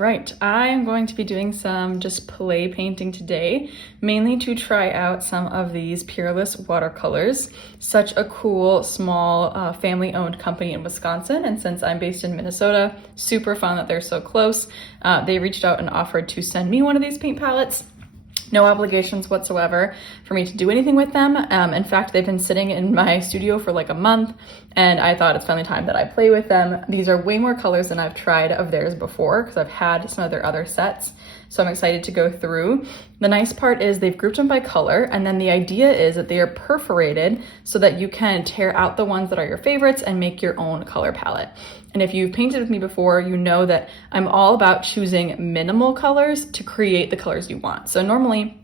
right, I am going to be doing some just play painting today, mainly to try out some of these Peerless watercolors. Such a cool, small, family-owned company in Wisconsin, and since I'm based in Minnesota, super fun that they're so close. They reached out and offered to send me one of these paint palettes. No obligations whatsoever for me to do anything with them. In fact, they've been sitting in my studio for like a month, and I thought it's finally time that I play with them. These are way more colors than I've tried of theirs before because I've had some of their other sets. So I'm excited to go through. The nice part is they've grouped them by color, and then the idea is that they are perforated so that you can tear out the ones that are your favorites and make your own color palette. And if you've painted with me before, you know that I'm all about choosing minimal colors to create the colors you want. So normally,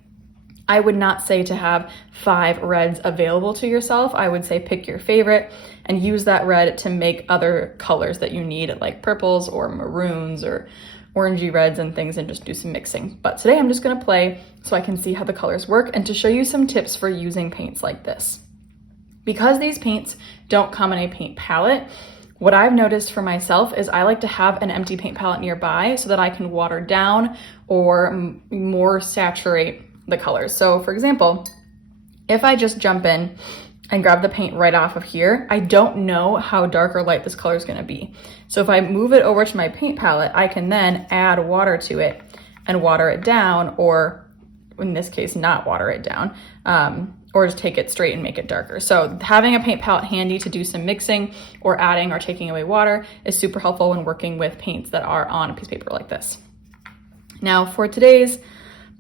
I would not say to have 5 reds available to yourself. I would say pick your favorite and use that red to make other colors that you need, like purples or maroons or orangey reds and things, and just do some mixing. But today I'm just gonna play so I can see how the colors work and to show you some tips for using paints like this. Because these paints don't come in a paint palette, what I've noticed for myself is I like to have an empty paint palette nearby so that I can water down or more saturate the colors. So for example, if I just jump in and grab the paint right off of here, I don't know how dark or light this color is gonna be. So if I move it over to my paint palette, I can then add water to it and water it down, or in this case, not water it down, or just take it straight and make it darker. So having a paint palette handy to do some mixing or adding or taking away water is super helpful when working with paints that are on a piece of paper like this. Now for today's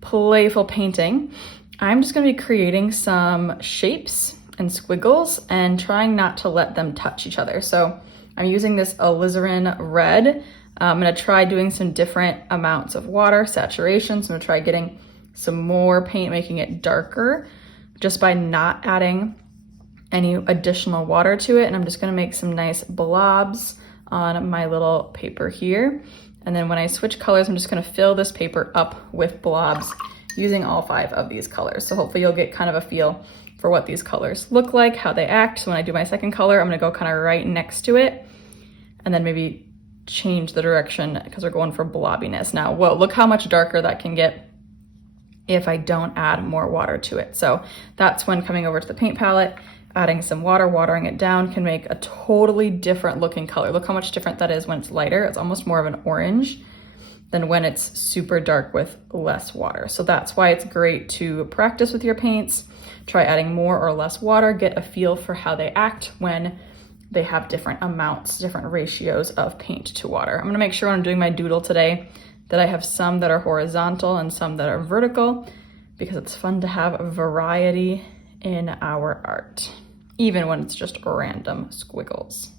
playful painting, I'm just gonna be creating some shapes and squiggles and trying not to let them touch each other. So I'm using this alizarin red. I'm gonna try doing some different amounts of water, saturation. So I'm gonna try getting some more paint, making it darker just by not adding any additional water to it. And I'm just gonna make some nice blobs on my little paper here. And then when I switch colors, I'm just gonna fill this paper up with blobs using all 5 of these colors. So hopefully you'll get kind of a feel for what these colors look like, how they act. So when I do my second color, I'm gonna go kind of right next to it and then maybe change the direction because we're going for blobbiness. Now, whoa, look how much darker that can get if I don't add more water to it. So that's when coming over to the paint palette, adding some water, watering it down can make a totally different looking color. Look how much different that is when it's lighter. It's almost more of an orange than when it's super dark with less water. So that's why it's great to practice with your paints. Try adding more or less water, get a feel for how they act when they have different amounts, different ratios of paint to water. I'm gonna make sure when I'm doing my doodle today that I have some that are horizontal and some that are vertical, because it's fun to have a variety in our art, even when it's just random squiggles.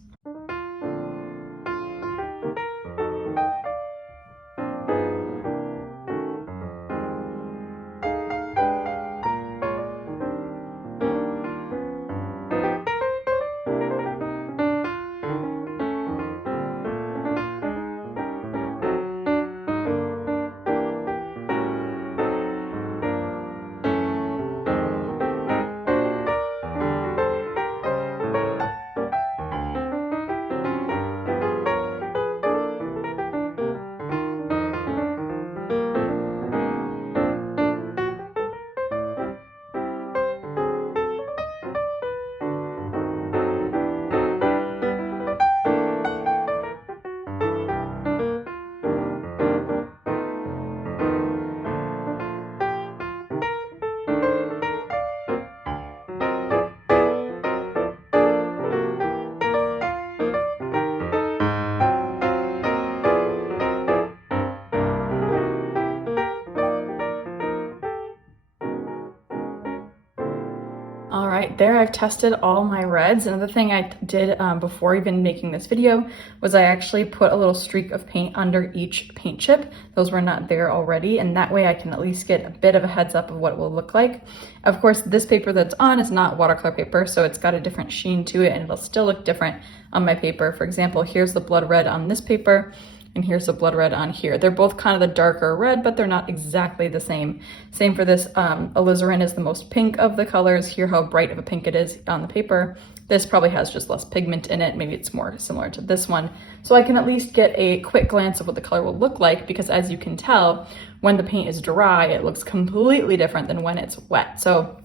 All right, there I've tested all my reds. Another thing I did before even making this video was I actually put a little streak of paint under each paint chip. Those were not there already, and that way I can at least get a bit of a heads up of what it will look like. Of course, this paper that's on is not watercolor paper, so it's got a different sheen to it and it'll still look different on my paper. For example, here's the blood red on this paper. and here's a blood red on here. They're both kind of the darker red, but they're not exactly the same. Same for this, alizarin is the most pink of the colors. Hear how bright of a pink it is on the paper. This probably has just less pigment in it. Maybe it's more similar to this one. So I can at least get a quick glance of what the color will look like, because as you can tell, when the paint is dry, it looks completely different than when it's wet. So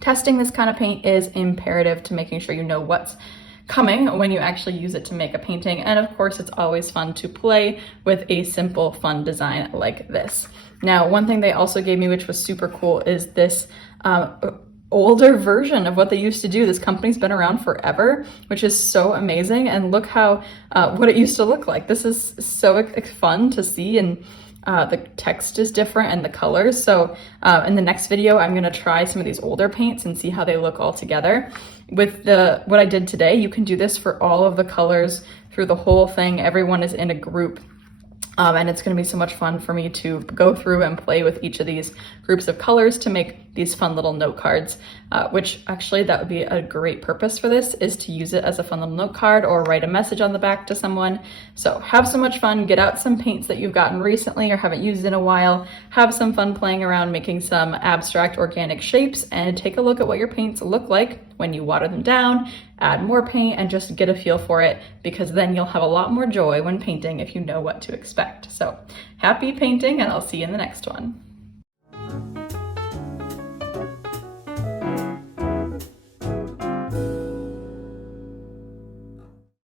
testing this kind of paint is imperative to making sure you know what's coming when you actually use it to make a painting. And of course, it's always fun to play with a simple, fun design like this. Now, one thing they also gave me, which was super cool, is this older version of what they used to do. This company's been around forever, which is so amazing. And look how what it used to look like. This is so fun to see, and the text is different and the colors. So in the next video, I'm gonna try some of these older paints and see how they look all together. With what I did today, you can do this for all of the colors through the whole thing. Everyone is in a group. And it's going to be so much fun for me to go through and play with each of these groups of colors to make these fun little note cards, which actually that would be a great purpose for this, is to use it as a fun little note card or write a message on the back to someone. So have so much fun, get out some paints that you've gotten recently or haven't used in a while, have some fun playing around making some abstract organic shapes, and take a look at what your paints look like when you water them down, add more paint, and just get a feel for it, because then you'll have a lot more joy when painting if you know what to expect. So happy painting, and I'll see you in the next one.